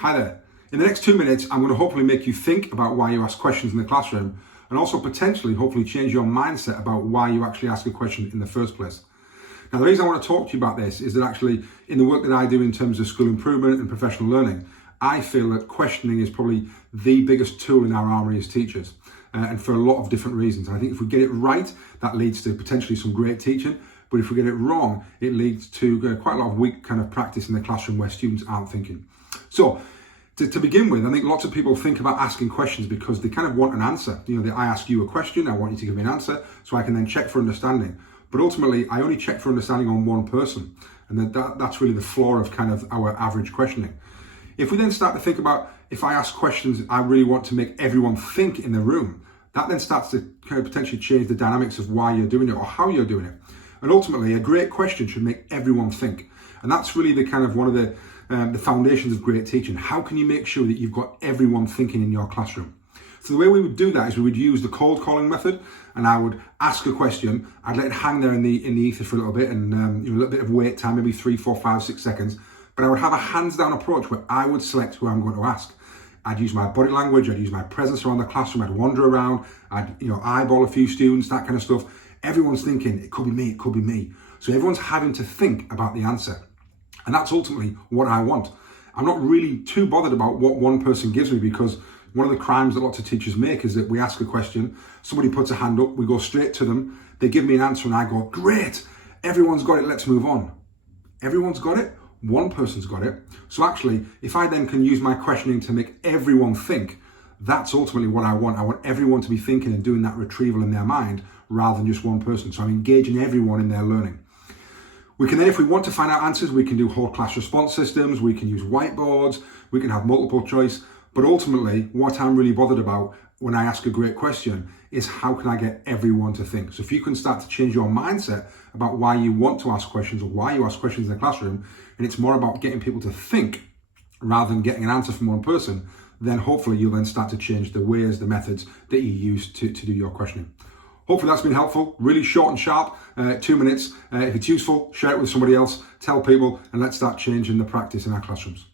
Hi there. In the next 2 minutes, I'm going to hopefully make you think about why you ask questions in the classroom and also potentially hopefully change your mindset about why you actually ask a question in the first place. Now, the reason I want to talk to you about this is that actually in the work that I do in terms of school improvement and professional learning, I feel that questioning is probably the biggest tool in our armory as teachers, and for a lot of different reasons. I think if we get it right, that leads to potentially some great teaching. But if we get it wrong, it leads to quite a lot of weak kind of practice in the classroom where students aren't thinking. So to begin with, I think lots of people think about asking questions because they kind of want an answer. I ask you a question, I want you to give me an answer, so I can then check for understanding. But ultimately, I only check for understanding on one person. And that's really the flaw of kind of our average questioning. If we then start to think about, if I ask questions, I really want to make everyone think in the room, that then starts to kind of potentially change the dynamics of why you're doing it or how you're doing it. And ultimately, a great question should make everyone think. And that's really the kind of one of the foundations of great teaching. How can you make sure that you've got everyone thinking in your classroom? So the way we would do that is we would use the cold calling method, and I would ask a question. I'd let it hang there in the ether for a little bit, and a little bit of wait time, maybe 3, 4, 5, 6 seconds. But I would have a hands down approach where I would select who I'm going to ask. I'd use my body language, I'd use my presence around the classroom, I'd wander around, I'd eyeball a few students, that kind of stuff. Everyone's thinking, it could be me, it could be me. So everyone's having to think about the answer. And that's ultimately what I want. I'm not really too bothered about what one person gives me, because one of the crimes that lots of teachers make is that we ask a question, somebody puts a hand up, we go straight to them, they give me an answer and I go, great, everyone's got it, let's move on. Everyone's got it, one person's got it. So actually, if I then can use my questioning to make everyone think, that's ultimately what I want. I want everyone to be thinking and doing that retrieval in their mind rather than just one person. So I'm engaging everyone in their learning. We can then, if we want to find out answers, we can do whole class response systems, we can use whiteboards, we can have multiple choice. But ultimately, what I'm really bothered about when I ask a great question is how can I get everyone to think? So if you can start to change your mindset about why you want to ask questions or why you ask questions in the classroom, and it's more about getting people to think rather than getting an answer from one person, then hopefully you'll then start to change the ways, the methods that you use to do your questioning. Hopefully that's been helpful, really short and sharp, 2 minutes. If it's useful, share it with somebody else, tell people, and let's start changing the practice in our classrooms.